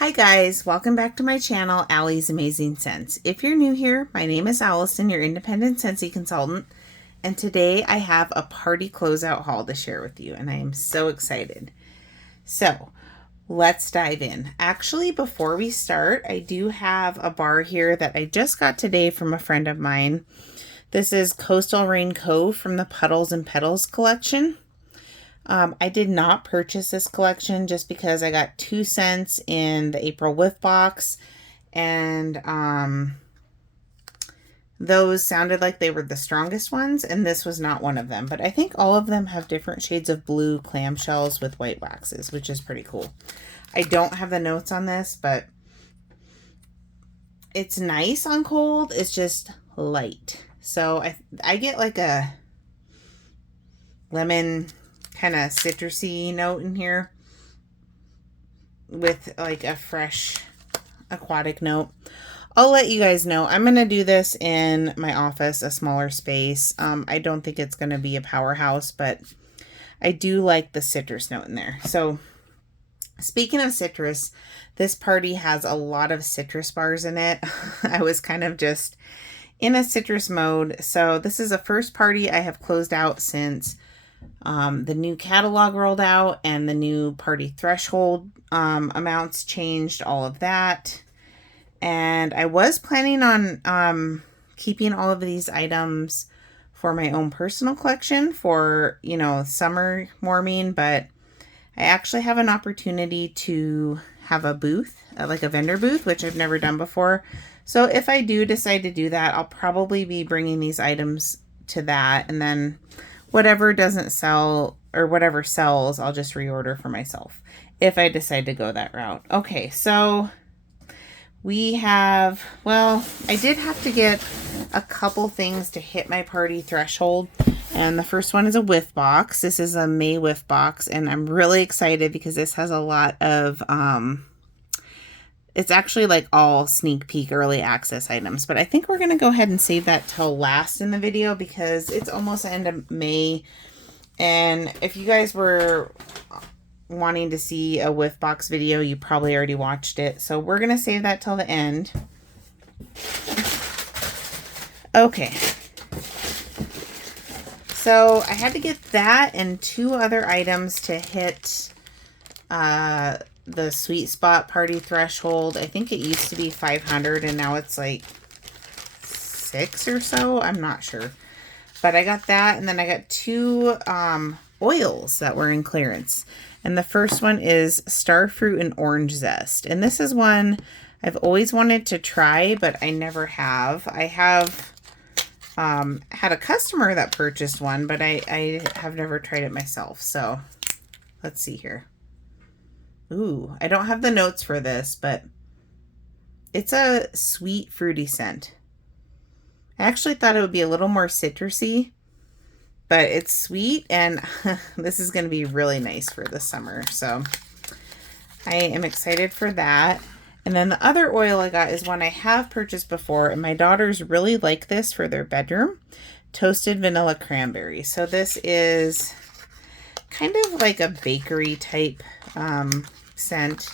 Hi guys, welcome back to my channel, Allie's Amazing Scents. If you're new here, my name is Allison, your independent Scentsy consultant, and today I have a party closeout haul to share with you, and I am so excited. So, let's dive in. Actually, before we start, I do have a bar here that I just got today from a friend of mine. This is Coastal Rain Cove from the Puddles and Petals collection. I did not purchase this collection just because I got 2 scents in the April Whiff box, and those sounded like they were the strongest ones, and this was not one of them. But I think all of them have different shades of blue clamshells with white waxes, which is pretty cool. I don't have the notes on this, but it's nice on cold. It's just light. So I get like a lemon kind of citrusy note in here with like a fresh aquatic note. I'll let you guys know. I'm going to do this in my office, a smaller space. I don't think it's going to be a powerhouse, but I do like the citrus note in there. So speaking of citrus, this party has a lot of citrus bars in it. I was kind of just in a citrus mode. So this is the first party I have closed out since the new catalog rolled out and the new party threshold amounts changed, all of that. And I was planning on keeping all of these items for my own personal collection for, you know, summer warming, but I actually have an opportunity to have a booth, like a vendor booth, which I've never done before. So if I do decide to do that, I'll probably be bringing these items to that, and then whatever doesn't sell or whatever sells, I'll just reorder for myself if I decide to go that route. Okay, so we have, well, I did have to get a couple things to hit my party threshold. And the first one is a Whiff box. This is a May Whiff box, and I'm really excited because this has a lot of, it's actually like all sneak peek early access items, but I think we're going to go ahead and save that till last in the video because it's almost the end of May. And if you guys were wanting to see a Whiff box video, you probably already watched it. So we're going to save that till the end. Okay. So I had to get that and 2 other items to hit the Sweet Spot party threshold. I think it used to be 500 and now it's like 6 or so. I'm not sure. But I got that, and then I got 2 oils that were in clearance. And the first one is Starfruit and Orange Zest. And this is one I've always wanted to try, but I never have. I have had a customer that purchased one, but I have never tried it myself. So let's see here. Ooh, I don't have the notes for this, but it's a sweet, fruity scent. I actually thought it would be a little more citrusy, but it's sweet, and this is going to be really nice for the summer. So I am excited for that. And then the other oil I got is one I have purchased before, and my daughters really like this for their bedroom. Toasted Vanilla Cranberry. So this is kind of like a bakery type scent,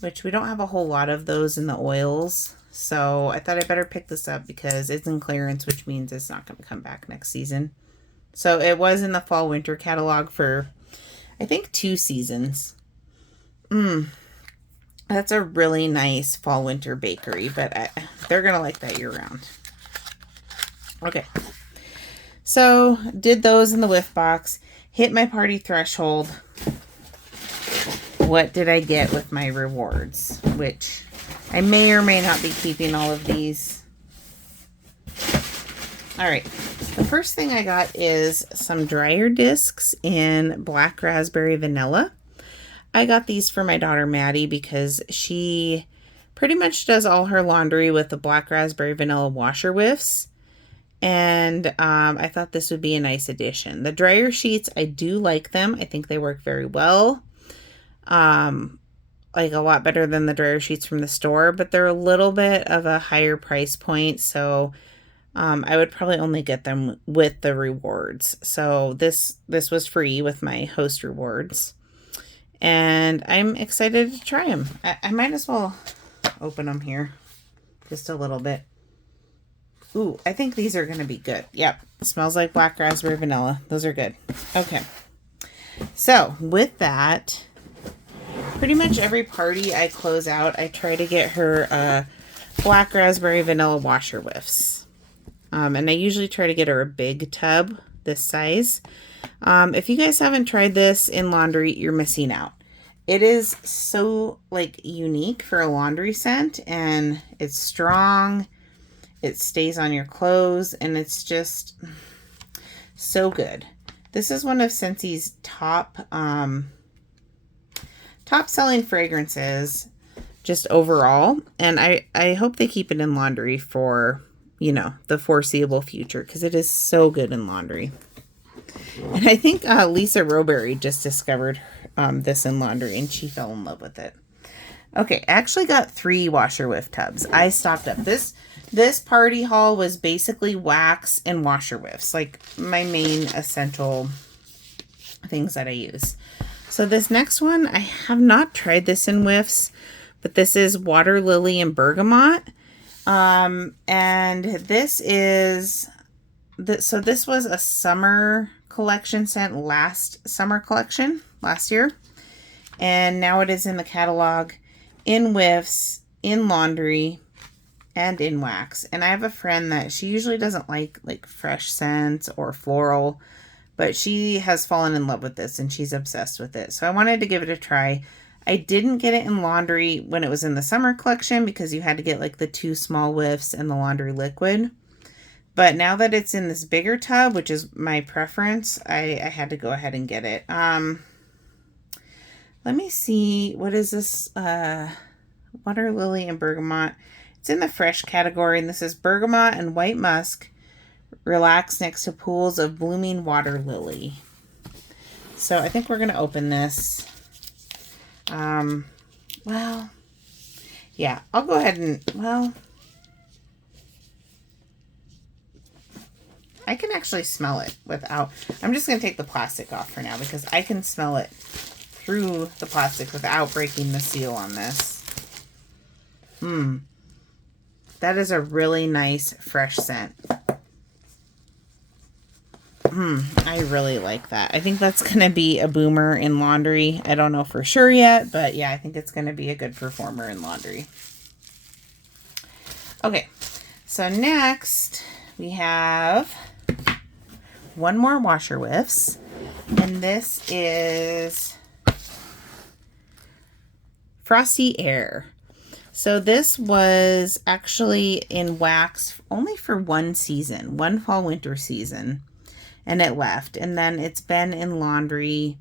which we don't have a whole lot of those in the oils. So I thought I better pick this up because it's in clearance, which means it's not going to come back next season. So it was in the fall winter catalog for, I think, 2 seasons. That's a really nice fall winter bakery, but they're going to like that year round. Okay. So did those in the Whiff box, hit my party threshold. What did I get with my rewards? Which I may or may not be keeping all of these. All right. The first thing I got is some dryer discs in Black Raspberry Vanilla. I got these for my daughter Maddie because she pretty much does all her laundry with the Black Raspberry Vanilla washer whiffs. And I thought this would be a nice addition. The dryer sheets, I do like them. I think they work very well. Like a lot better than the dryer sheets from the store, but they're a little bit of a higher price point. So I would probably only get them with the rewards. So this was free with my host rewards. and I'm excited to try them. I might as well open them here just a little bit. Ooh, I think these are going to be good. Yep, smells like black raspberry vanilla. Those are good. Okay, so with that, pretty much every party I close out, I try to get her black raspberry vanilla washer whiffs. And I usually try to get her a big tub this size. If you guys haven't tried this in laundry, you're missing out. It is so like unique for a laundry scent, and it's strong. It stays on your clothes, and it's just so good. This is one of Scentsy's top selling fragrances just overall, and I hope they keep it in laundry for, you know, the foreseeable future, because it is so good in laundry. And I think Lisa Roberry just discovered this in laundry, and she fell in love with it. Okay, I actually got 3 washer whiff tubs. I stocked up. This party haul was basically wax and washer whiffs, like my main essential things that I use. So this next one, I have not tried this in whiffs, but this is Water Lily and Bergamot. And this is, so this was a summer collection scent, last summer collection, last year. And now it is in the catalog, in whiffs, in laundry, and in wax. And I have a friend that she usually doesn't like fresh scents or floral, but she has fallen in love with this and she's obsessed with it. So I wanted to give it a try. I didn't get it in laundry when it was in the summer collection because you had to get like the 2 small whiffs and the laundry liquid. But now that it's in this bigger tub, which is my preference, I had to go ahead and get it. Let me see. What is this? Water Lily and Bergamot. It's in the fresh category, and this is Bergamot and White Musk. Relax next to pools of blooming water lily. So I think we're going to open this. Well, yeah, I'll go ahead and, well, I can actually smell it without, I'm just going to take the plastic off for now because I can smell it through the plastic without breaking the seal on this. That is a really nice fresh scent. I really like that. I think that's going to be a boomer in laundry. I don't know for sure yet, but yeah, I think it's going to be a good performer in laundry. Okay, so next we have one more washer whiffs, and this is Frosty Air. So this was actually in wax only for one season, one fall winter season, and it left. And then it's been in laundry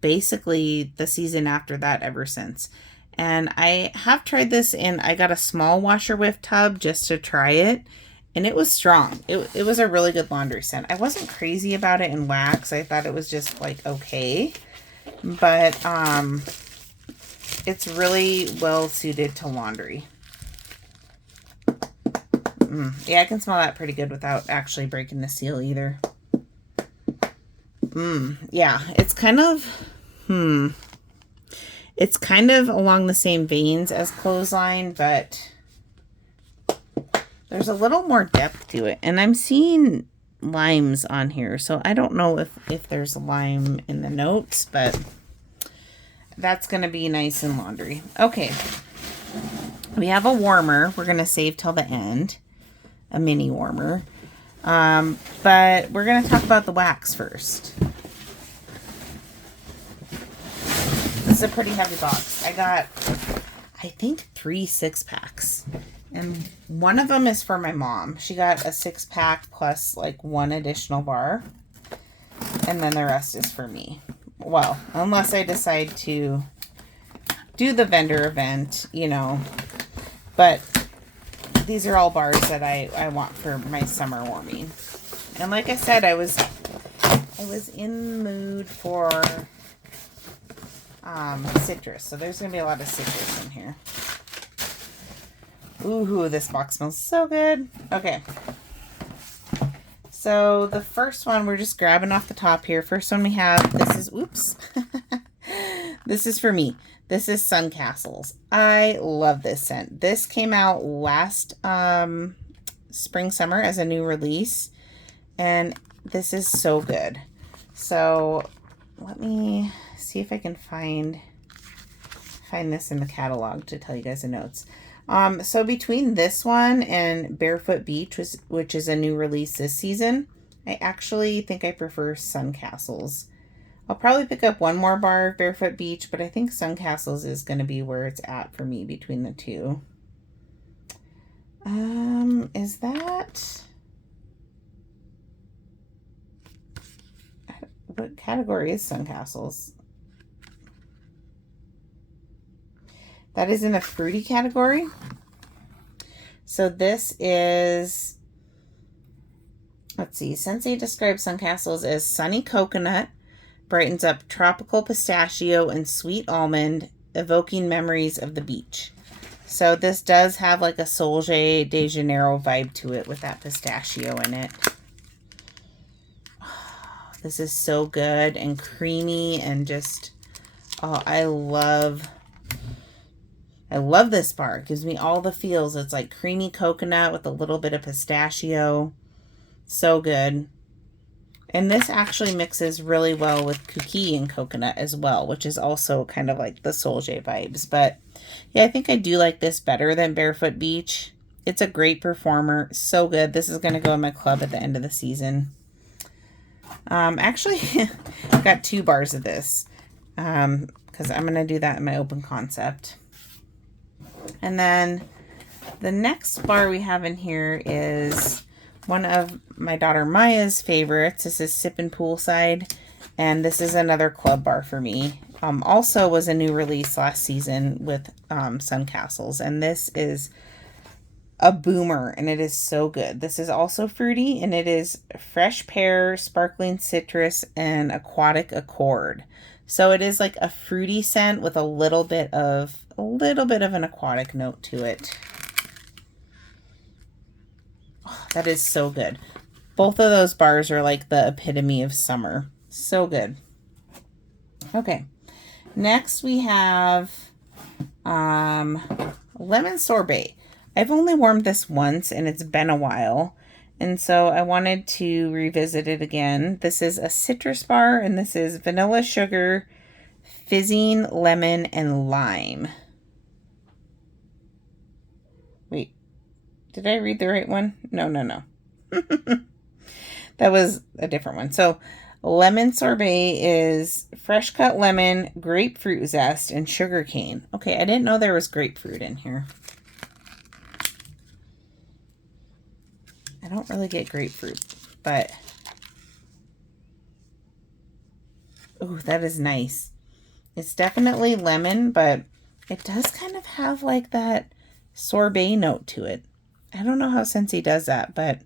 basically the season after that ever since. And I have tried this, and I got a small washer whiff tub just to try it, and it was strong. It was a really good laundry scent. I wasn't crazy about it in wax. I thought it was just like okay, but it's really well suited to laundry. Yeah, I can smell that pretty good without actually breaking the seal either. Yeah, it's kind of, it's kind of along the same veins as Closeline, but there's a little more depth to it. And I'm seeing limes on here, so I don't know if there's lime in the notes, but that's going to be nice in laundry. Okay, we have a warmer we're going to save till the end, a mini warmer, but we're going to talk about the wax first. This is a pretty heavy box. I got, I think, 3 6-packs, and one of them is for my mom. She got a 6-pack plus like 1 additional bar, and then the rest is for me. Well, unless I decide to do the vendor event, you know, but these are all bars that I want for my summer warming. And like I said, I was in the mood for citrus, so there's gonna be a lot of citrus in here. Ooh, this box smells so good. Okay, so the first one we're just grabbing off the top here. First one we have, this is, oops, This is for me. This is Sun Castles. I love this scent. This came out last spring, summer as a new release. And this is so good. So let me see if I can find this in the catalog to tell you guys the notes. So between this one and Barefoot Beach, which is a new release this season, I actually think I prefer Sun Castles. I'll probably pick up one more bar of Barefoot Beach, but I think Sun Castles is going to be where it's at for me between the two. Is that... What category is Sun Castles? That is in the fruity category. So this is, let's see, Scentsy describes Sun Castles as sunny coconut, brightens up tropical pistachio and sweet almond, evoking memories of the beach. So this does have like a Solje de Janeiro vibe to it with that pistachio in it. This is so good and creamy and just, oh, I love this bar. It gives me all the feels. It's like creamy coconut with a little bit of pistachio. So good. And this actually mixes really well with Kuki and coconut as well, which is also kind of like the Solje vibes. But yeah, I think I do like this better than Barefoot Beach. It's a great performer. So good. This is going to go in my club at the end of the season. Actually, I've got 2 bars of this because I'm going to do that in my open concept. And then the next bar we have in here is one of my daughter Maya's favorites. This is Sippin' Poolside, and this is another club bar for me. Also was a new release last season with Sun Castles, and this is a boomer, and it is so good. This is also fruity, and it is fresh pear, sparkling citrus, and aquatic accord. So it is like a fruity scent with a little bit of an aquatic note to it. Oh, that is so good. Both of those bars are like the epitome of summer. So good. Okay. Next we have lemon sorbet. I've only warmed this once and it's been a while. And so I wanted to revisit it again. This is a citrus bar, and this is vanilla sugar, fizzing lemon, and lime. Wait, did I read the right one? No. That was a different one. So lemon sorbet is fresh cut lemon, grapefruit zest, and sugar cane. Okay, I didn't know there was grapefruit in here. I don't really get grapefruit, but oh, that is nice. It's definitely lemon, but it does kind of have like that sorbet note to it. I don't know how Scentsy does that, but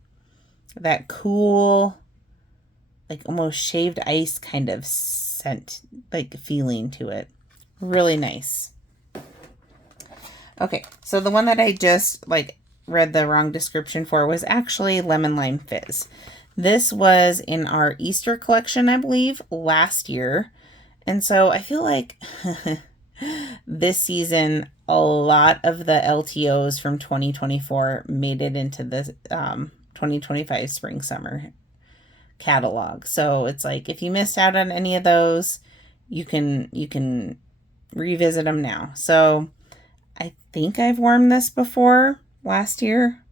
that cool, like almost shaved ice kind of scent, like feeling to it. Really nice. Okay, so the one that I just read the wrong description for was actually Lemon Lime Fizz. This was in our Easter collection, I believe, last year. And so I feel like this season, a lot of the LTOs from 2024 made it into the 2025 spring summer catalog. So it's like, if you missed out on any of those, you can revisit them now. So I think I've warmed this before last year.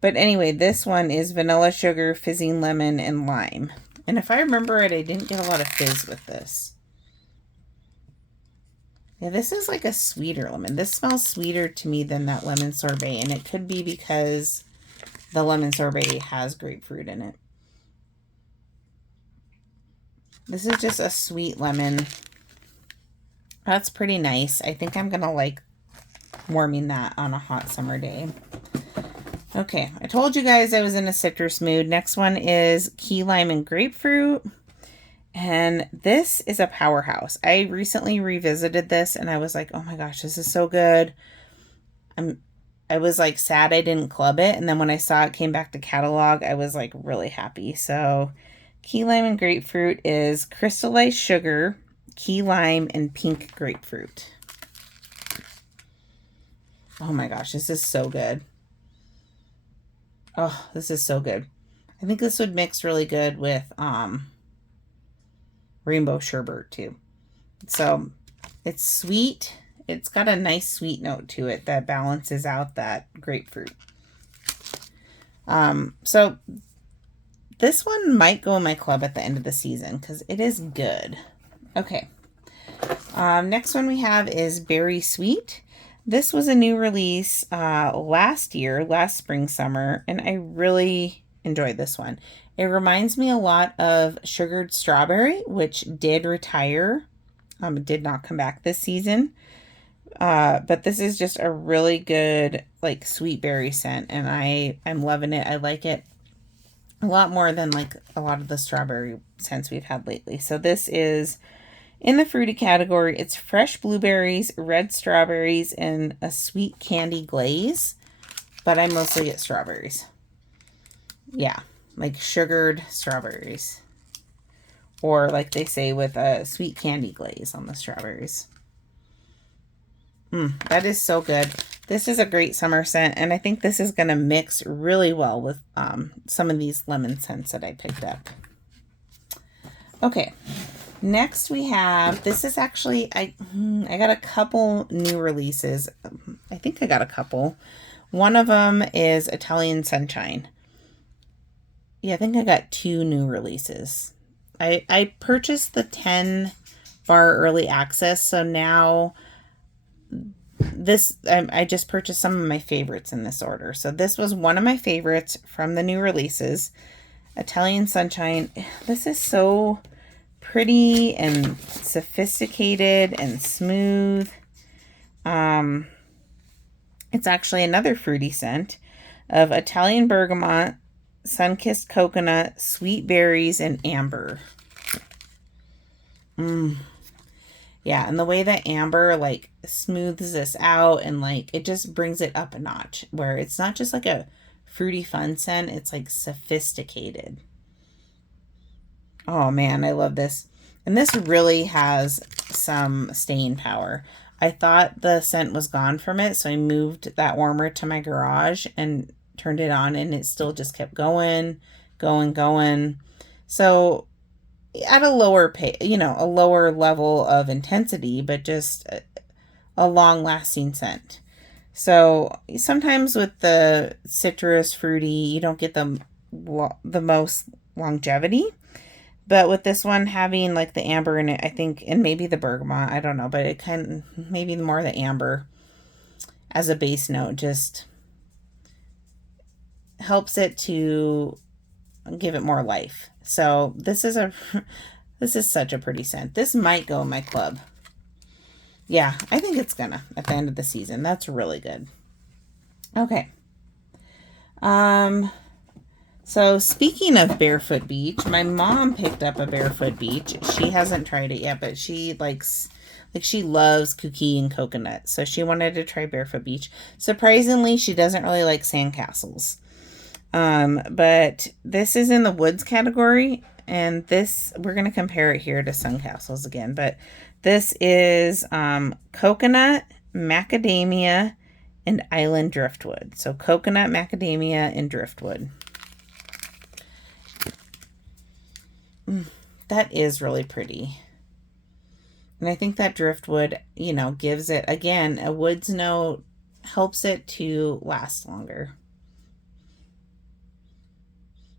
But anyway, this one is vanilla sugar, fizzing lemon, and lime. And if I remember right, I didn't get a lot of fizz with this. Yeah, this is like a sweeter lemon. This smells sweeter to me than that lemon sorbet. And it could be because the lemon sorbet has grapefruit in it. This is just a sweet lemon. That's pretty nice. I think I'm going to like warming that on a hot summer day. Okay, I told you guys I was in a citrus mood. Next one is key lime and grapefruit. And this is a powerhouse. I recently revisited this and I was like, oh my gosh, this is so good. I was like sad I didn't club it. And then when I saw it came back to catalog, I was like really happy. So key lime and grapefruit is crystallized sugar, key lime, and pink grapefruit. Oh my gosh, this is so good. Oh, this is so good. I think this would mix really good with rainbow sherbet too. So it's sweet. It's got a nice sweet note to it that balances out that grapefruit. So this one might go in my club at the end of the season because it is good. Okay. Next one we have is Berry Sweet. This was a new release last spring, summer, and I really enjoyed this one. It reminds me a lot of Sugared Strawberry, which did retire. It did not come back this season. But this is just a really good, like, sweet berry scent, and I'm loving it. I like it a lot more than, like, a lot of the strawberry scents we've had lately. So this is in the fruity category. It's fresh blueberries, red strawberries, and a sweet candy glaze, but I mostly get strawberries. Yeah, like sugared strawberries, or like they say with a sweet candy glaze on the strawberries. That is so good. This is a great summer scent, and I think this is going to mix really well with some of these lemon scents that I picked up. Okay, next we have, this is actually, I got a couple new releases. I think I got a couple. One of them is Italian Sunshine. Yeah, I think I got 2 new releases. I purchased the 10 bar early access, so now this, I just purchased some of my favorites in this order. So this was one of my favorites from the new releases, Italian Sunshine. This is so pretty and sophisticated and smooth. It's actually another fruity scent of Italian bergamot, sun-kissed coconut, sweet berries, and amber. Yeah, and the way that amber, like, smooths this out and, like, it just brings it up a notch, where it's not just like a fruity fun scent, it's like sophisticated. Oh man, I love this. And this really has some staying power. I thought the scent was gone from it, so I moved that warmer to my garage and turned it on, and it still just kept going. So at a lower pace, a lower level of intensity, but just a long-lasting scent. So sometimes with the citrus fruity, you don't get the most longevity. But with this one having like the amber in it, I think, and maybe the bergamot, I don't know, but it maybe more the amber as a base note just helps it to give it more life. So this is such a pretty scent. This might go in my club. Yeah, I think it's gonna at the end of the season. That's really good. Okay. So speaking of Barefoot Beach, my mom picked up a Barefoot Beach. She hasn't tried it yet, but she she loves kooky and coconut. So she wanted to try Barefoot Beach. Surprisingly, she doesn't really like sandcastles. But this is in the woods category, and we're going to compare it here to Suncastles again, but this is, coconut, macadamia, and island driftwood. So coconut, macadamia, and driftwood. That is really pretty. And I think that driftwood, gives it, again, a woods note, helps it to last longer.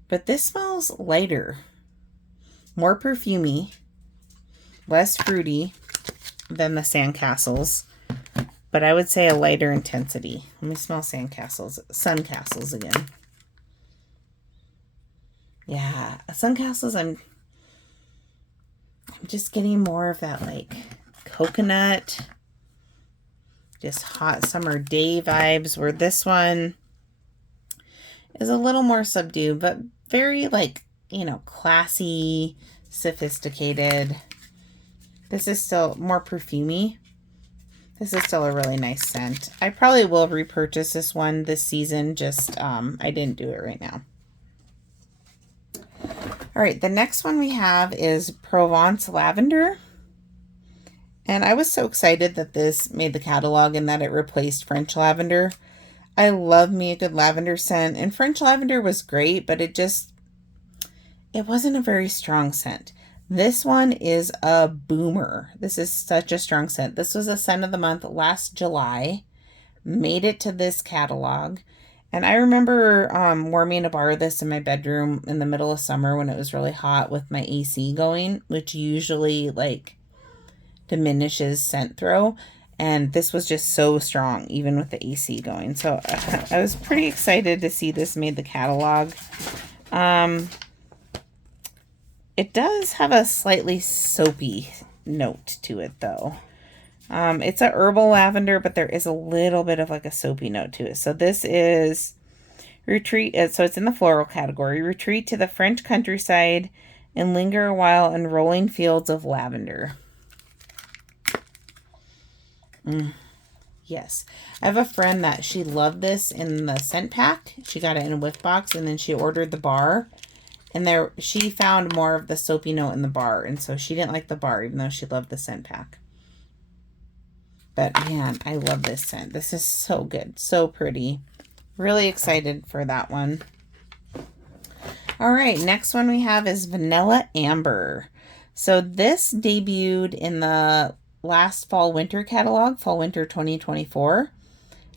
But this smells lighter, more perfumey, less fruity than the Sandcastles, but I would say a lighter intensity. Let me smell Suncastles again. Yeah, Suncastles, I'm just getting more of that like coconut, just hot summer day vibes, where this one is a little more subdued, but very classy, sophisticated. This is still more perfumey. This is still a really nice scent. I probably will repurchase this one this season, just I didn't do it right now. All right, the next one we have is Provence Lavender. And I was so excited that this made the catalog and that it replaced French lavender. I love me a good lavender scent, and French lavender was great, but it wasn't a very strong scent. This one is a boomer. This is such a strong scent. This was a scent of the month last July. Made it to this catalog. And I remember warming a bar of this in my bedroom in the middle of summer when it was really hot with my AC going, which usually like diminishes scent throw. And this was just so strong, even with the AC going. So I was pretty excited to see this made the catalog. It does have a slightly soapy note to it, though. It's a herbal lavender, but there is a little bit of like a soapy note to it. So this is Retreat. So it's in the floral category. Retreat to the French countryside and linger a while in rolling fields of lavender. Yes. I have a friend that she loved this in the scent pack. She got it in a Whiff box, and then she ordered the bar. And there, she found more of the soapy note in the bar, and so she didn't like the bar, even though she loved the scent pack. But man, I love this scent. This is so good, so pretty. Really excited for that one. All right, next one we have is Vanilla Amber. So this debuted in the last fall-winter catalog, fall-winter 2024,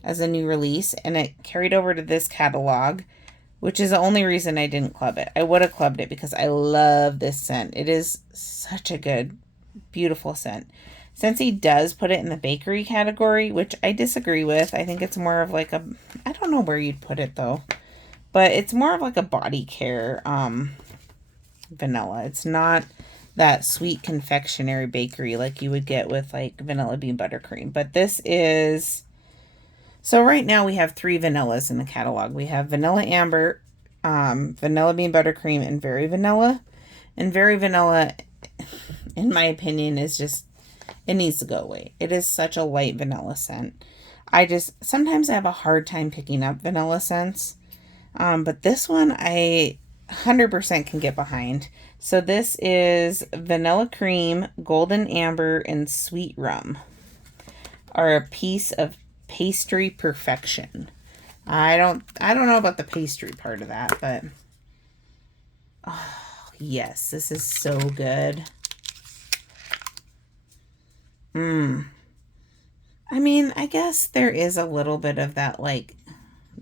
as a new release, and it carried over to this catalog, which is the only reason I didn't club it. I would have clubbed it because I love this scent. It is such a good, beautiful scent. Scentsy does put it in the bakery category, which I disagree with. I think it's more of like a, I don't know where you'd put it though, but it's more of like a body care vanilla. It's not that sweet confectionery bakery like you would get with like vanilla bean buttercream. But this is, so right now we have 3 vanillas in the catalog. We have Vanilla Amber, Vanilla Bean Buttercream, and Very Vanilla. And Very Vanilla, in my opinion, is just, it needs to go away. It is such a light vanilla scent. Sometimes I have a hard time picking up vanilla scents. But this one I 100% can get behind. So this is Vanilla Cream, Golden Amber, and Sweet Rum. Are a piece of pastry perfection. I don't know about the pastry part of that, but oh yes, this is so good. I mean, I guess there is a little bit of that like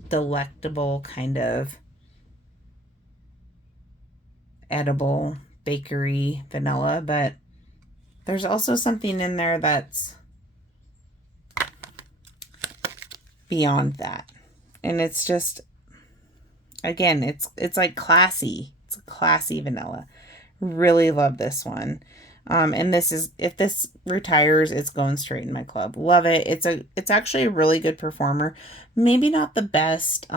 delectable kind of edible bakery vanilla, but there's also something in there that's beyond that. And it's just, again, it's like classy. It's a classy vanilla. Really love this one. And this is, if this retires, it's going straight in my club. Love it. It's actually a really good performer. Maybe not the best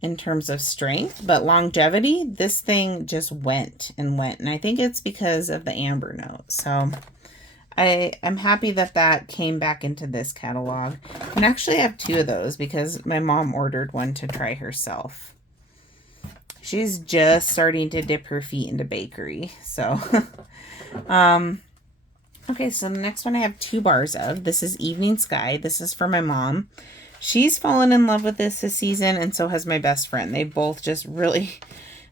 in terms of strength, but longevity, this thing just went and went. And I think it's because of the amber note. So I'm happy that that came back into this catalog. And actually I have 2 of those because my mom ordered one to try herself. She's just starting to dip her feet into bakery. So, okay, so the next one I have 2 bars of. This is Evening Sky. This is for my mom. She's fallen in love with this season, and so has my best friend. They both just really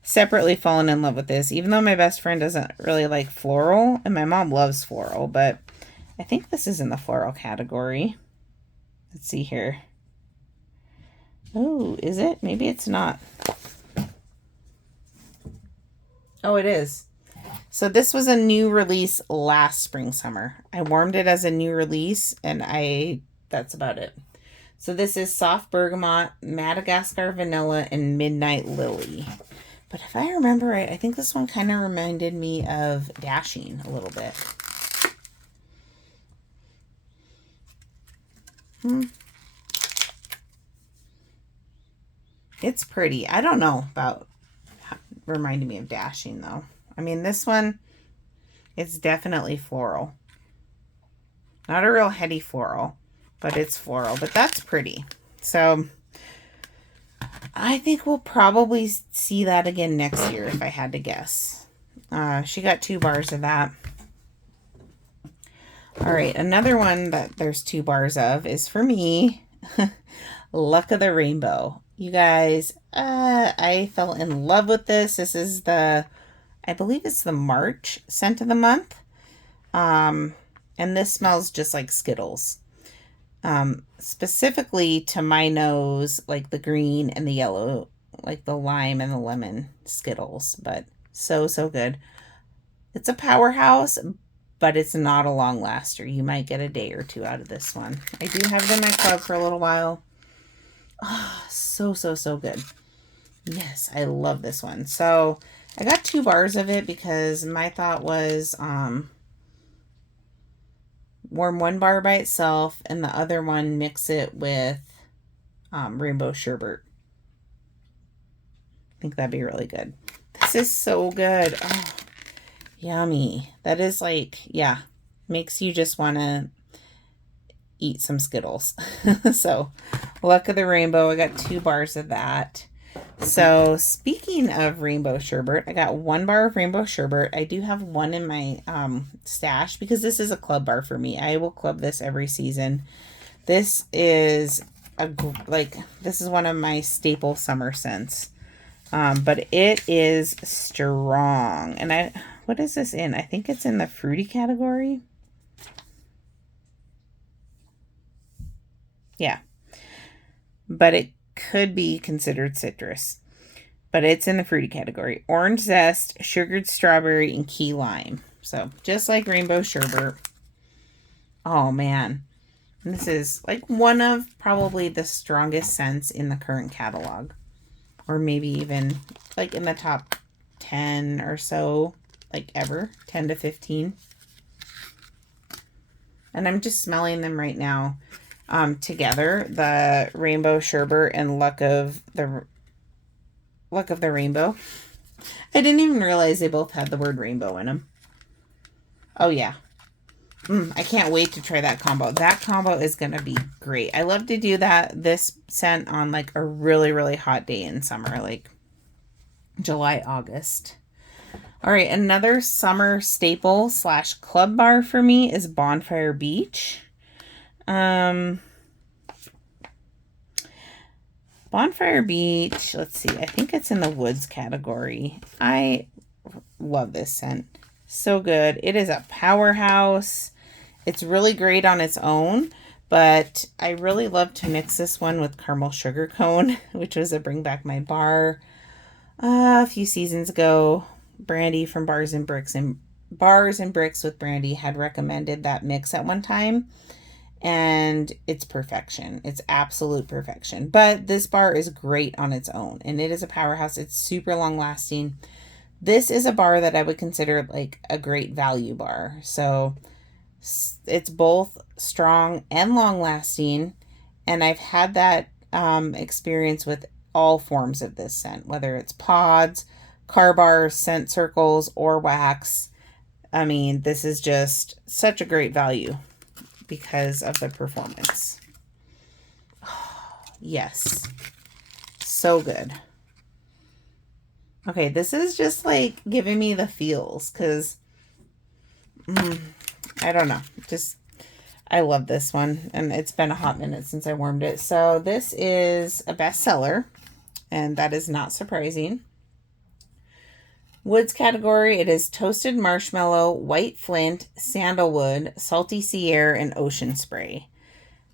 separately fallen in love with this, even though my best friend doesn't really like floral, and my mom loves floral, but I think this is in the floral category. Let's see here. Oh, is it? Maybe it's not. Oh, it is. So this was a new release last spring, summer. I warmed it as a new release, and that's about it. So this is Soft Bergamot, Madagascar Vanilla, and Midnight Lily. But if I remember right, I think this one kind of reminded me of Dashing a little bit. It's pretty. I don't know about reminding me of Dashing, though. I mean, this one, it's definitely floral. Not a real heady floral, but it's floral. But that's pretty. So I think we'll probably see that again next year if I had to guess. She got 2 bars of that. All right, another one that there's 2 bars of is for me. Luck of the Rainbow. You guys, I fell in love with this. This is I believe it's the March scent of the month. And this smells just like Skittles. Specifically to my nose, like the green and the yellow, like the lime and the lemon Skittles, but so, so good. It's a powerhouse, but it's not a long laster. You might get a day or 2 out of this one. I do have it in my club for a little while. Oh, so, so, so good. Yes, I love this one. So I got 2 bars of it because my thought was warm 1 bar by itself and the other one mix it with rainbow sherbet. I think that'd be really good. This is so good. Oh, yummy. That is like, yeah, makes you just want to eat some Skittles. So, Luck of the Rainbow. I got 2 bars of that. So, speaking of rainbow sherbet, I got 1 bar of rainbow sherbet. I do have 1 in my stash because this is a club bar for me. I will club this every season. This is this is one of my staple summer scents. But it is strong. And what is this in? I think it's in the fruity category. Yeah. But it could be considered citrus. But it's in the fruity category. Orange zest, sugared strawberry, and key lime. So, just like rainbow sherbet. Oh, man. This is like one of probably the strongest scents in the current catalog. Or maybe even like in the top 10 or so, like ever, 10 to 15. And I'm just smelling them right now together, the rainbow sherbet and Luck of the Rainbow. I didn't even realize they both had the word rainbow in them. Oh, yeah. I can't wait to try that combo. That combo is going to be great. I love to do this scent on like a really, really hot day in summer, like July, August. All right, another summer staple / club bar for me is Bonfire Beach. Bonfire Beach, let's see, I think it's in the woods category. I love this scent. So good. It is a powerhouse. It's really great on its own, but I really love to mix this one with Caramel Sugar Cone, which was a Bring Back My Bar a few seasons ago. Brandy from Bars and Bricks with Brandy had recommended that mix at one time, and it's perfection. It's absolute perfection. But this bar is great on its own, and it is a powerhouse. It's super long lasting. This is a bar that I would consider like a great value bar. So it's both strong and long lasting. And I've had that experience with all forms of this scent, whether it's pods, car bars, scent circles, or wax. I mean, this is just such a great value because of the performance. Yes. So good. Okay, this is just like giving me the feels because I don't know. I love this one, and it's been a hot minute since I warmed it. So this is a bestseller, and that is not surprising. Woods category, it is toasted marshmallow, white flint, sandalwood, salty sea air, and ocean spray.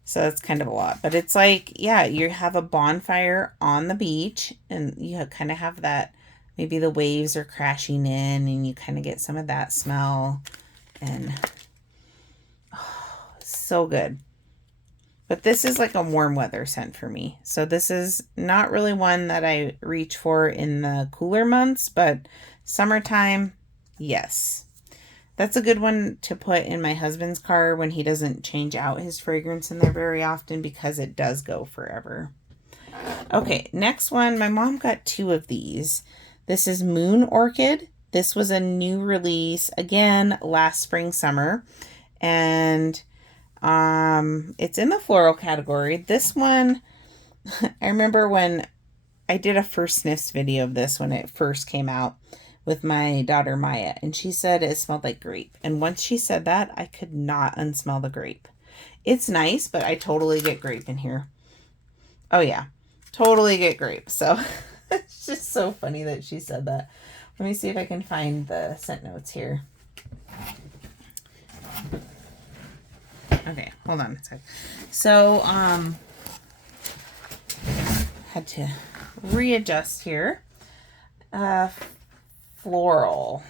So that's kind of a lot, but it's like, yeah, you have a bonfire on the beach, and you kind of have that, maybe the waves are crashing in, and you kind of get some of that smell, and so good. But this is like a warm weather scent for me. So this is not really one that I reach for in the cooler months, but summertime, yes. That's a good one to put in my husband's car when he doesn't change out his fragrance in there very often because it does go forever. Okay, next one. My mom got 2 of these. This is Moon Orchid. This was a new release, again, last spring, summer. And it's in the floral category. This one, I remember when I did a first sniffs video of this when it first came out. with my daughter Maya, and she said it smelled like grape. And once she said that, I could not unsmell the grape. It's nice, but I totally get grape in here. Oh yeah, totally get grape. So it's just so funny that she said that. Let me see if I can find the scent notes here. Okay, hold on a sec. So, had to readjust here. Floral.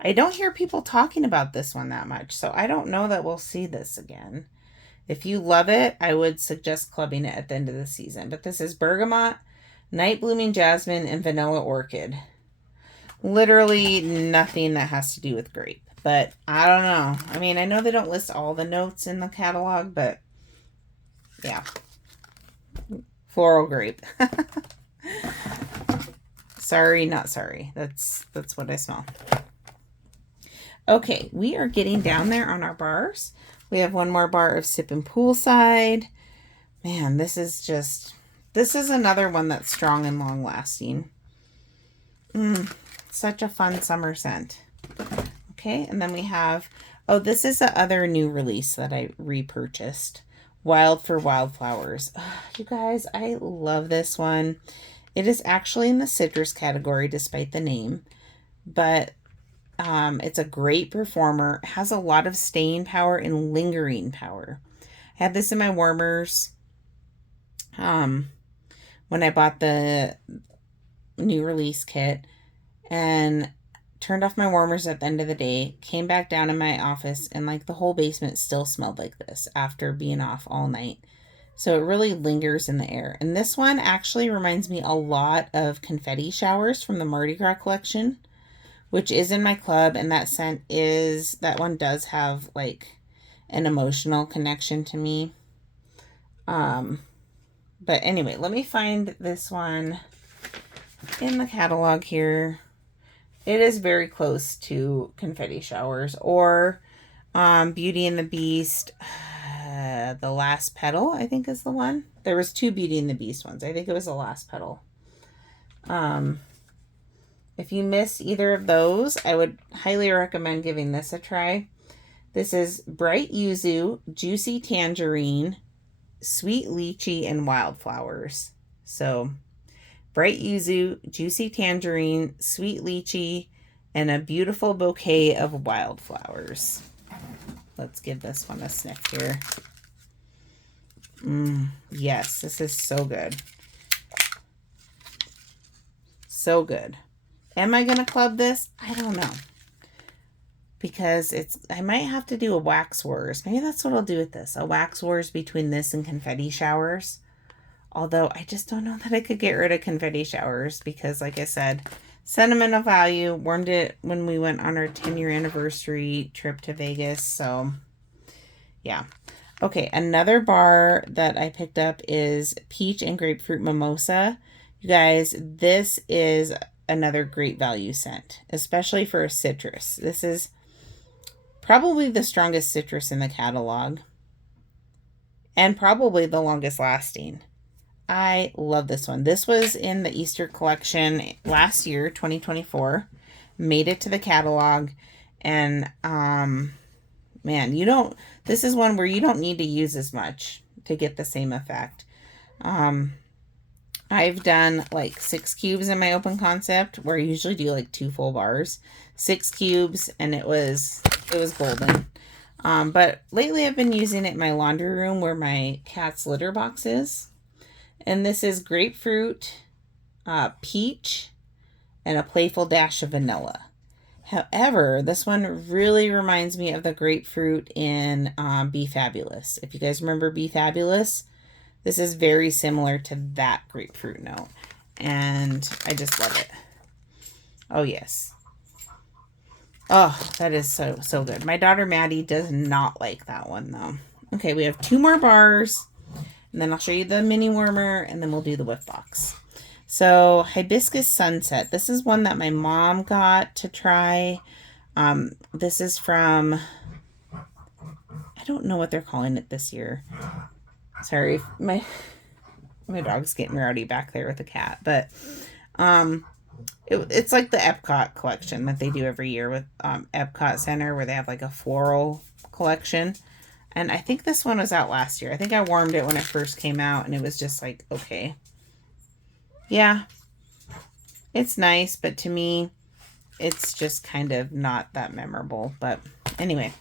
I don't hear people talking about this one that much, so I don't know that we'll see this again. If you love it, I would suggest clubbing it at the end of the season. But this is bergamot, night blooming jasmine, and vanilla orchid. Literally nothing that has to do with grape. But I don't know. I mean, I know they don't list all the notes in the catalog, but yeah. Floral grape. Sorry, not sorry. That's what I smell. Okay, we are getting down there on our bars. We have one more bar of Sippin' Poolside. Man, this is another one that's strong and long lasting. Such a fun summer scent. Okay, and then we have, this is the other new release that I repurchased. Wild for Wildflowers. You guys, I love this one. It is actually in the citrus category despite the name, but it's a great performer. It has a lot of staying power and lingering power. I had this in my warmers when I bought the new release kit, and turned off my warmers at the end of the day, came back down in my office, and like the whole basement still smelled like this after being off all night. So it really lingers in the air. And this one actually reminds me a lot of Confetti Showers from the Mardi Gras collection, which is in my club, and that one does have like an emotional connection to me. But anyway, let me find this one in the catalog here. It is very close to Confetti Showers or Beauty and the Beast. The Last Petal, I think, is the one. There was 2 Beauty and the Beast ones. I think it was The Last Petal. If you missed either of those, I would highly recommend giving this a try. This is Bright Yuzu, Juicy Tangerine, Sweet Lychee, and Wildflowers. So, Bright Yuzu, Juicy Tangerine, Sweet Lychee, and a beautiful bouquet of wildflowers. Let's give this one a sniff here. Yes, this is so good. So good. Am I going to club this? I don't know. Because I might have to do a wax wars. Maybe that's what I'll do with this. A wax wars between this and Confetti Showers. Although I just don't know that I could get rid of Confetti Showers because, like I said, sentimental value. Warmed it when we went on our 10-year anniversary trip to Vegas. So, yeah. Okay, another bar that I picked up is Peach and Grapefruit Mimosa. You guys, this is another great value scent, especially for a citrus. This is probably the strongest citrus in the catalog and probably the longest lasting. I love this one. This was in the Easter collection last year, 2024. Made it to the catalog, and man, this is one where you don't need to use as much to get the same effect. I've done like 6 cubes in my open concept, where I usually do like 2 full bars. 6 cubes, and it was golden. But lately I've been using it in my laundry room where my cat's litter box is. And this is grapefruit, peach, and a playful dash of vanilla. However, this one really reminds me of the grapefruit in Be Fabulous. If you guys remember Be Fabulous, this is very similar to that grapefruit note. And I just love it. Oh, yes. Oh, that is so good. My daughter Maddie does not like that one, though. Okay, we have 2 more bars. And then I'll show you the mini warmer, and then we'll do the whiff box. So, Hibiscus Sunset. This is one that my mom got to try. This is from, I don't know what they're calling it this year. Sorry, my dog's getting rowdy back there with the cat. But It's like the Epcot collection that they do every year with Epcot Center, where they have like a floral collection. And I think this one was out last year. I think I warmed it when it first came out, and it was just like, okay. Yeah, it's nice, but to me, it's just kind of not that memorable. But anyway,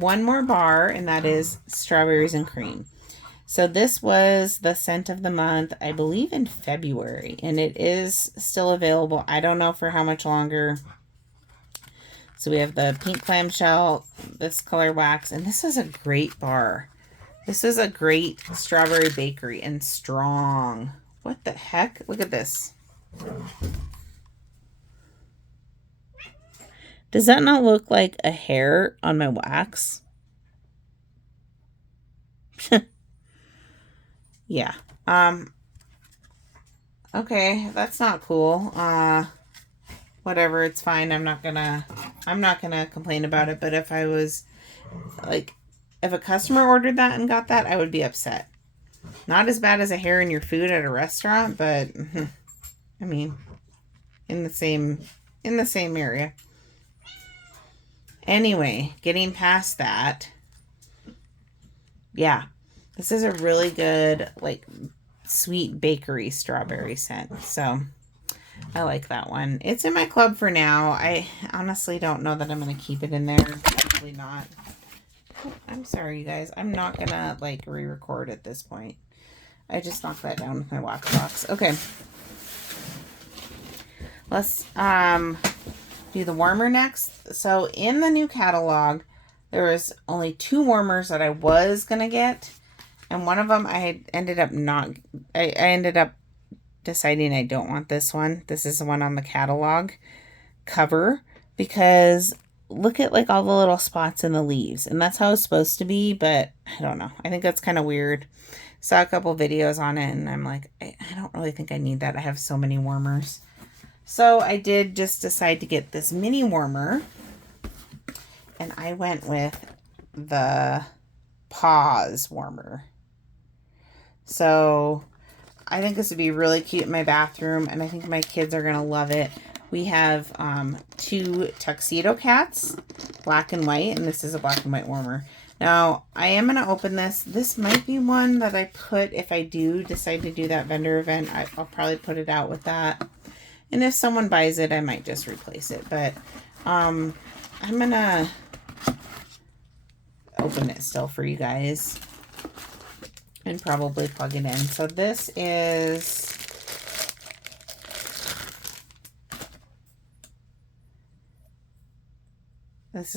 one more bar, and that is Strawberries and Cream. So this was the scent of the month, I believe in February, and it is still available. I don't know for how much longer. So we have the pink clamshell, this color wax, and this is a great bar. This is a great strawberry bakery and strong. What the heck? Look at this. Does that not look like a hair on my wax? Yeah. Okay, that's not cool. Whatever, it's fine. I'm not gonna complain about it, but if I was like, if a customer ordered that and got that, I would be upset. Not as bad as a hair in your food at a restaurant, but I mean, in the same area. Anyway, getting past that. Yeah. This is a really good, like, sweet bakery strawberry scent. So I like that one. It's in my club for now. I honestly don't know that I'm going to keep it in there. Probably not. I'm sorry, you guys. I'm not going to, like, re-record at this point. I just knocked that down with my wax box. Okay. Let's do the warmer next. So in the new catalog, there was only 2 warmers that I was going to get. And one of them I ended up deciding I don't want this one. This is the one on the catalog cover, because look at like all the little spots in the leaves, and that's how it's supposed to be, but I don't know. I think that's kind of weird. Saw a couple videos on it, and I'm like, I don't really think I need that. I have so many warmers. So I did just decide to get this mini warmer, and I went with the Paws warmer. So I think this would be really cute in my bathroom, and I think my kids are going to love it. We have 2 tuxedo cats, black and white, and this is a black and white warmer. Now, I am going to open this. This might be one that I put, if I do decide to do that vendor event, I'll probably put it out with that. And if someone buys it, I might just replace it. But I'm going to open it still for you guys and probably plug it in. So this is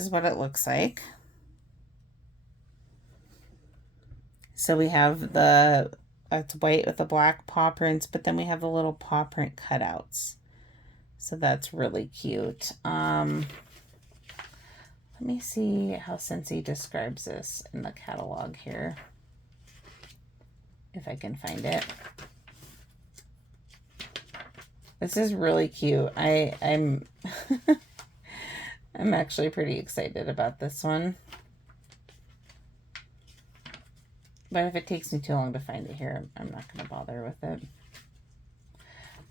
what it looks like. So we have it's white with the black paw prints, but then we have the little paw print cutouts. So that's really cute. Let me see how Scentsy describes this in the catalog here, if I can find it. This is really cute. I'm I'm actually pretty excited about this one. But if it takes me too long to find it here, I'm not going to bother with it.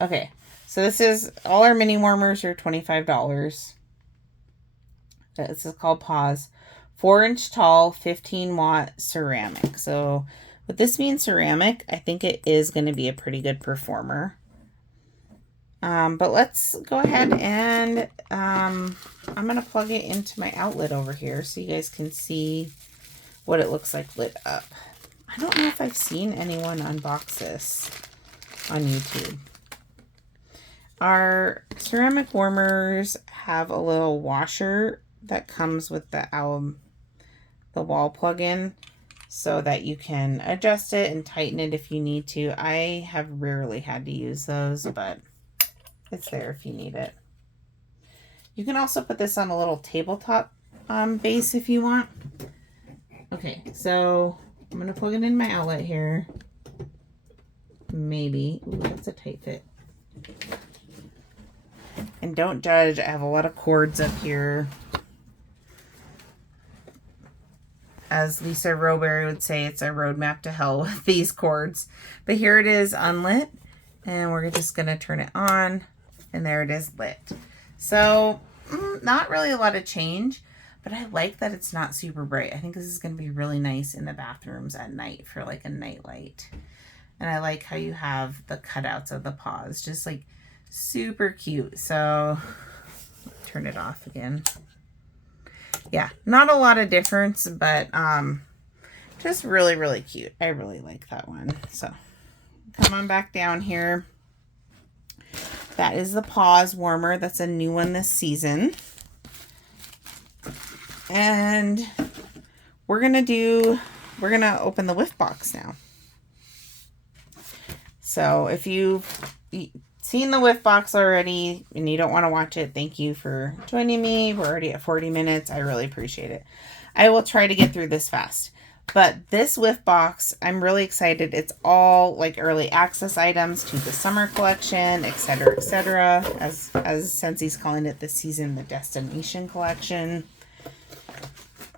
Okay, so this is, all our mini warmers are $25. This is called Paws. 4-inch tall, 15-watt ceramic. So with this being ceramic, I think it is going to be a pretty good performer. But let's go ahead and I'm going to plug it into my outlet over here so you guys can see what it looks like lit up. I don't know if I've seen anyone unbox this on YouTube. Our ceramic warmers have a little washer that comes with the wall plug-in, so that you can adjust it and tighten it if you need to. I have rarely had to use those, but it's there if you need it. You can also put this on a little tabletop base if you want. Okay, so I'm going to plug it in my outlet here. Maybe. Ooh, that's a tight fit. And don't judge, I have a lot of cords up here. As Lisa Rowberry would say, it's a roadmap to hell with these cords. But here it is unlit, and we're just going to turn it on. And there it is lit. So, not really a lot of change, but I like that it's not super bright. I think this is going to be really nice in the bathrooms at night for like a night light. And I like how you have the cutouts of the paws, just like super cute. So, turn it off again. Yeah, not a lot of difference, but just really, really cute. I really like that one. So, come on back down here. That is the Paws warmer. That's a new one this season. And we're going to open the Whiff box now. So if you've seen the Whiff box already and you don't want to watch it, thank you for joining me. We're already at 40 minutes. I really appreciate it. I will try to get through this fast. But this Whiff box, I'm really excited. It's all like early access items to the summer collection, etc., etc. As Scentsy's calling it this season, the destination collection.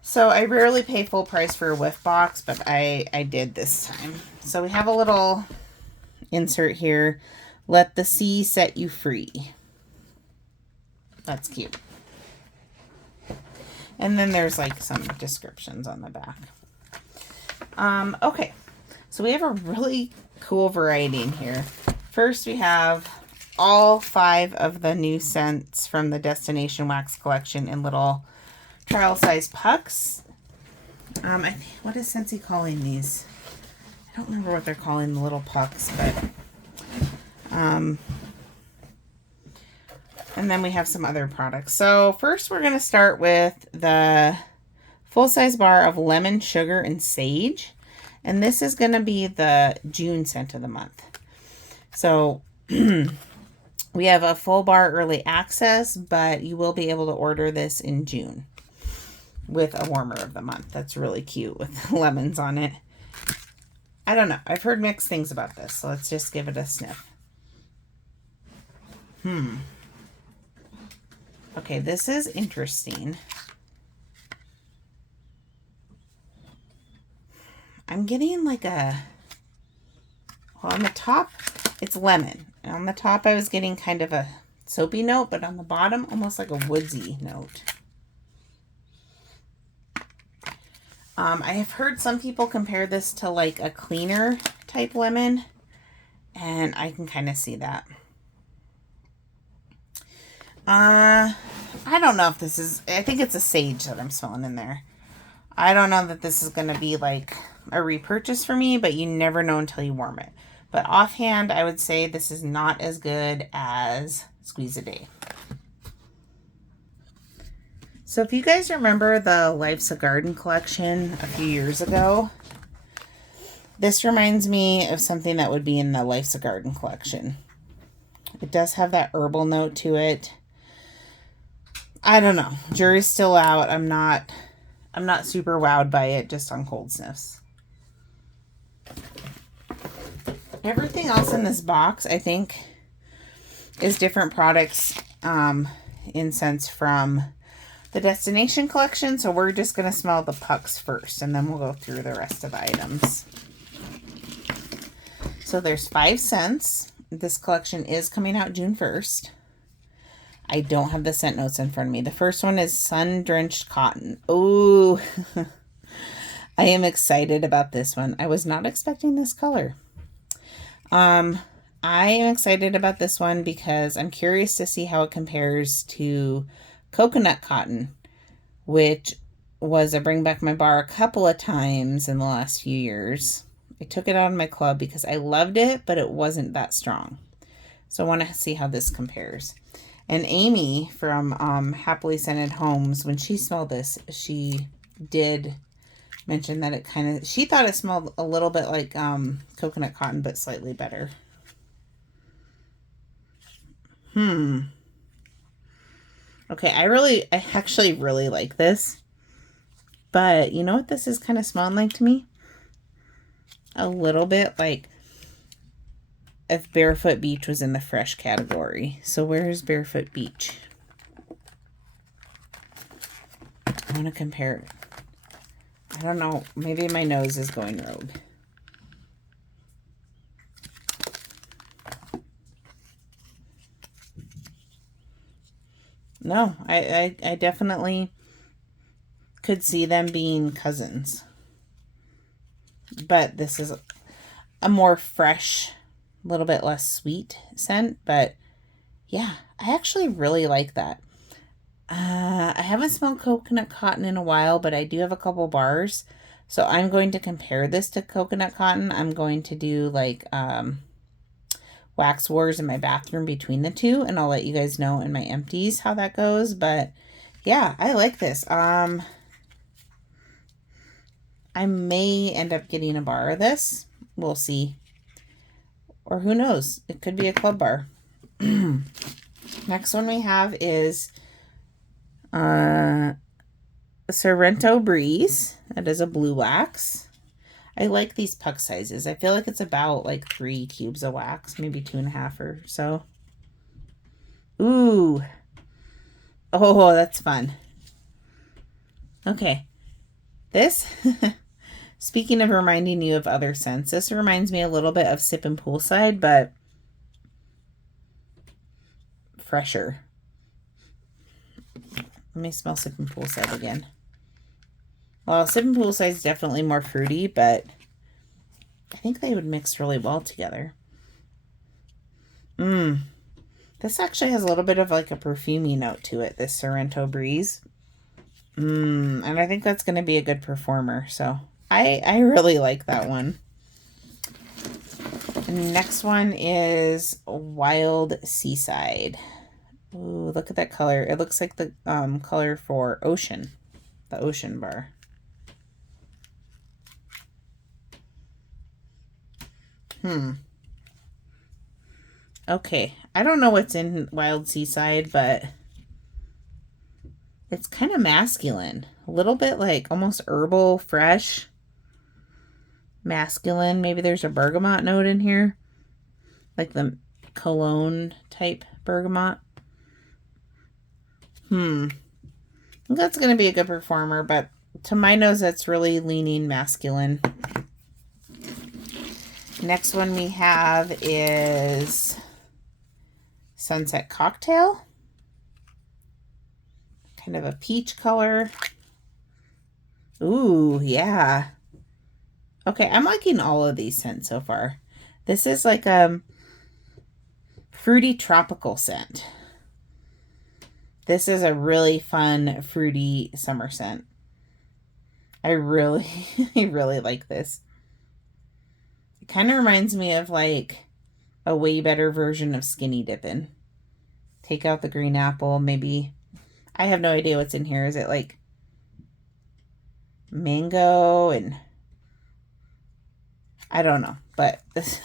So I rarely pay full price for a Whiff box, but I did this time. So we have a little insert here. Let the sea set you free. That's cute. And then there's like some descriptions on the back. Okay, so we have a really cool variety in here. First, we have all 5 of the new scents from the Destination Wax collection in little trial size pucks. What is Scentsy calling these? I don't remember what they're calling the little pucks, but and then we have some other products. So first, we're going to start with the full-size bar of lemon, sugar, and sage. And this is going to be the June scent of the month. So we have a full bar early access, but you will be able to order this in June with a warmer of the month. That's really cute with lemons on it. I don't know. I've heard mixed things about this, so let's just give it a sniff. Okay, this is interesting. I'm getting like well, on the top, it's lemon. And on the top, I was getting kind of a soapy note, but on the bottom, almost like a woodsy note. I have heard some people compare this to like a cleaner type lemon, and I can kind of see that. I don't know if this is, I think it's a sage that I'm smelling in there. I don't know that this is going to be like a repurchase for me, but you never know until you warm it. But offhand, I would say this is not as good as Squeeze a Day. So if you guys remember the Life's a Garden collection a few years ago, this reminds me of something that would be in the Life's a Garden collection. It does have that herbal note to it. I don't know. Jury's still out. I'm not super wowed by it just on cold sniffs. Everything else in this box, I think, is different products in scents from the Destination collection. So we're just going to smell the pucks first, and then we'll go through the rest of the items. So there's 5 scents. This collection is coming out June 1st. I don't have the scent notes in front of me. The first one is Sun-Drenched Cotton. Ooh, I am excited about this one. I was not expecting this color. I am excited about this one because I'm curious to see how it compares to Coconut Cotton, which was a bring back my bar a couple of times in the last few years. I took it out of my club because I loved it, but it wasn't that strong. So I want to see how this compares. And Amy from Happily Scented Homes, when she smelled this, she did mention that it kind of, she thought it smelled a little bit like Coconut Cotton, but slightly better. Okay, I actually really like this. But you know what this is kind of smelling like to me? A little bit like if Barefoot Beach was in the fresh category. So where's Barefoot Beach? I want to compare it. I don't know. Maybe my nose is going rogue. No, I definitely could see them being cousins. But this is a more fresh, a little bit less sweet scent. But yeah, I actually really like that. I haven't smelled coconut cotton in a while, but I do have a couple bars. So I'm going to compare this to coconut cotton. I'm going to do like wax wars in my bathroom between the two, and I'll let you guys know in my empties how that goes. But yeah, I like this. I may end up getting a bar of this. We'll see. Or who knows? It could be a club bar. Next one we have is Sorrento Breeze. That is a blue wax. I like these puck sizes. I feel like it's about like 3 cubes of wax, maybe 2.5 or so. Ooh. Oh, that's fun. Okay. This, speaking of reminding you of other scents, this reminds me a little bit of Sip and Poolside, but fresher. Let me smell Sip and Poolside again. Well, Sip and Poolside is definitely more fruity, but I think they would mix really well together. This actually has a little bit of like a perfumey note to it, this Sorrento Breeze. And I think that's going to be a good performer. So I really like that one. And next one is Wild Seaside. Ooh, look at that color. It looks like the color for Ocean, the Ocean bar. Okay, I don't know what's in Wild Seaside, but it's kind of masculine. A little bit like almost herbal, fresh, masculine. Maybe there's a bergamot note in here, like the cologne type bergamot. I think that's going to be a good performer, but to my nose, that's really leaning masculine. Next one we have is Sunset Cocktail. Kind of a peach color. Ooh, yeah. Okay, I'm liking all of these scents so far. This is like a fruity tropical scent. This is a really fun, fruity summer scent. I really, really like this. It kind of reminds me of like a way better version of Skinny Dippin'. Take out the green apple, maybe. I have no idea what's in here. Is it like mango and I don't know, but this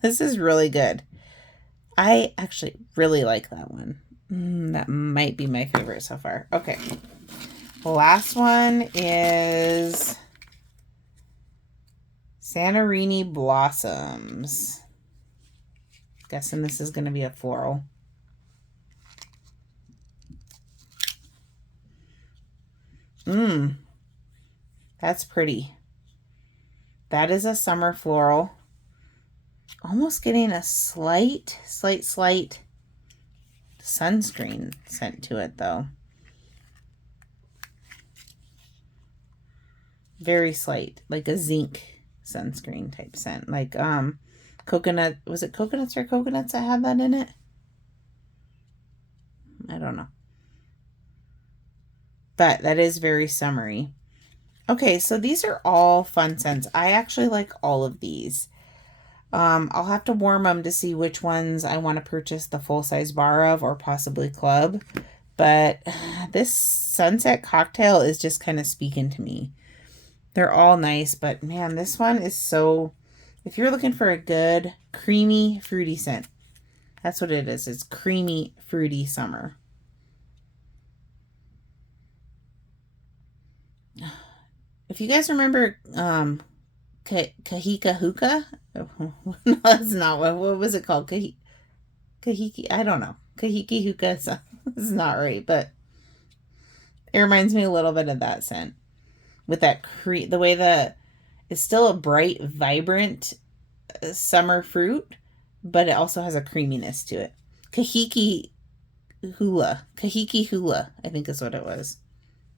this is really good. I actually really like that one. That might be my favorite so far. Okay. The last one is Santorini Blossoms. Guessing this is going to be a floral. That's pretty. That is a summer floral. Almost getting a slight sunscreen scent to it, though. Very slight, like a zinc sunscreen type scent. Like, coconut, was it Coconuts or Coconuts that had that in it? I don't know. But that is very summery. Okay, so these are all fun scents. I actually like all of these. I'll have to warm them to see which ones I want to purchase the full-size bar of or possibly club. But this Sunset Cocktail is just kind of speaking to me. They're all nice, but man, this one is so... If you're looking for a good, creamy, fruity scent, that's what it is. It's creamy, fruity summer. If you guys remember Kahika Hookah, no, that's not what was it called? Kahiki, I don't know. Kahiki Hookah is not right, but it reminds me a little bit of that scent. With that the way it's still a bright, vibrant summer fruit, but it also has a creaminess to it. Kahiki Kahiki Hula, I think is what it was.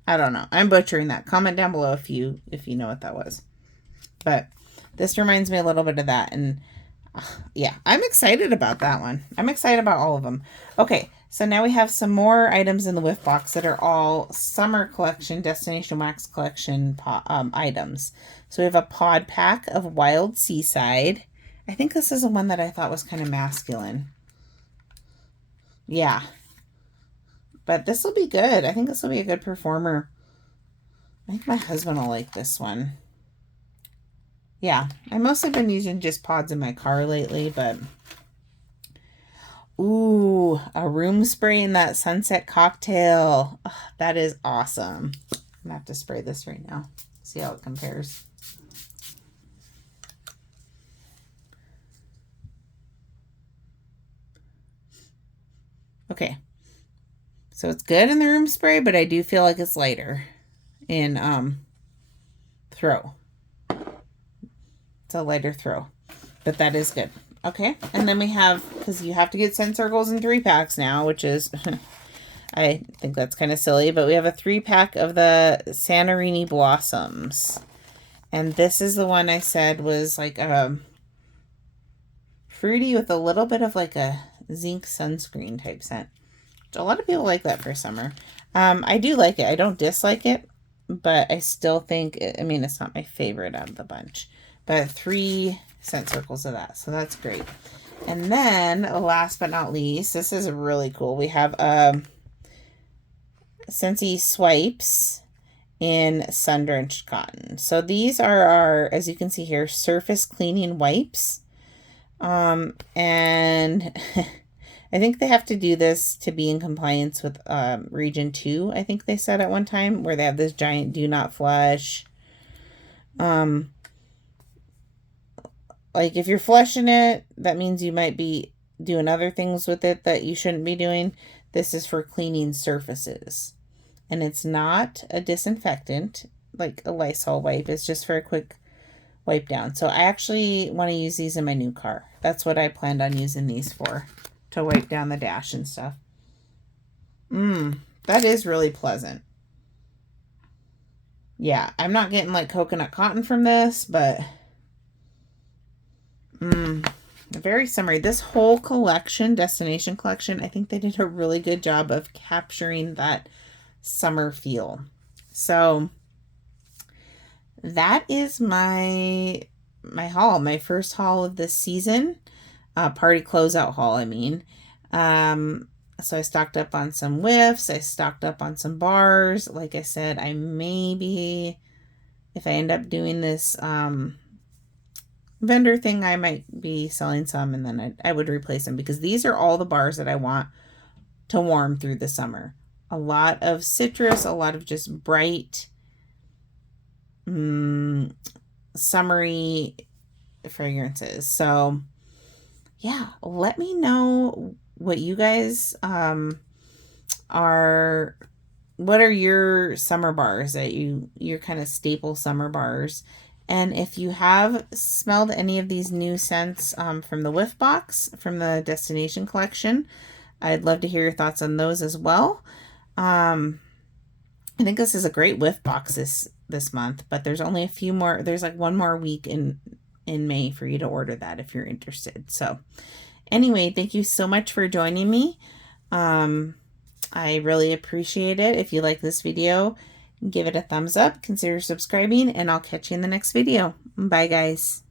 I don't know. I'm butchering that. Comment down below if you know what that was. But this reminds me a little bit of that. And yeah, I'm excited about that one. I'm excited about all of them. Okay, so now we have some more items in the Whiff box that are all summer collection, Destination Wax collection items. So we have a pod pack of Wild Seaside. I think this is the one that I thought was kind of masculine. Yeah. But this will be good. I think this will be a good performer. I think my husband will like this one. Yeah, I mostly been using just pods in my car lately, but... Ooh, a room spray in that sunset cocktail. Oh, that is awesome. I'm going to have to spray this right now. See how it compares. Okay. So it's good in the room spray, but I do feel like it's lighter in throw. It's a lighter throw, but that is good. Okay, and then we have, because you have to get scent circles in 3-packs now, which is, I think that's kind of silly, but we have a 3-pack of the Santorini Blossoms. And this is the one I said was like fruity with a little bit of like a zinc sunscreen type scent. A lot of people like that for summer. I do like it. I don't dislike it, but I still think, I mean, it's not my favorite out of the bunch. But 3 scent circles of that, so that's great. And then, last but not least, this is really cool. We have Scentsy Swipes in Sun-Drenched Cotton. So these are our, as you can see here, surface cleaning wipes. And I think they have to do this to be in compliance with Region 2, I think they said at one time, where they have this giant do not flush. Like if you're flushing it, that means you might be doing other things with it that you shouldn't be doing. This is for cleaning surfaces. And it's not a disinfectant, like a Lysol wipe. It's just for a quick wipe down. So I actually want to use these in my new car. That's what I planned on using these for, to wipe down the dash and stuff. That is really pleasant. Yeah, I'm not getting like coconut cotton from this, but very summery. This whole collection, Destination Collection, I think they did a really good job of capturing that summer feel. So that is my haul, my first haul of this season. Party closeout haul, I mean. So I stocked up on some whiffs. I stocked up on some bars. Like I said, I maybe, if I end up doing this vendor thing, I might be selling some, and then I would replace them, because these are all the bars that I want to warm through the summer. A lot of citrus, a lot of just bright, summery fragrances. So yeah, let me know what you guys what are your summer bars that your kind of staple summer bars. And if you have smelled any of these new scents from the Whiff box, from the Destination Collection, I'd love to hear your thoughts on those as well. I think this is a great Whiff box this month, but there's only a few more. There's like one more week in May for you to order that if you're interested. So anyway, thank you so much for joining me. I really appreciate it. If you like this video, give it a thumbs up, consider subscribing, and I'll catch you in the next video. Bye, guys.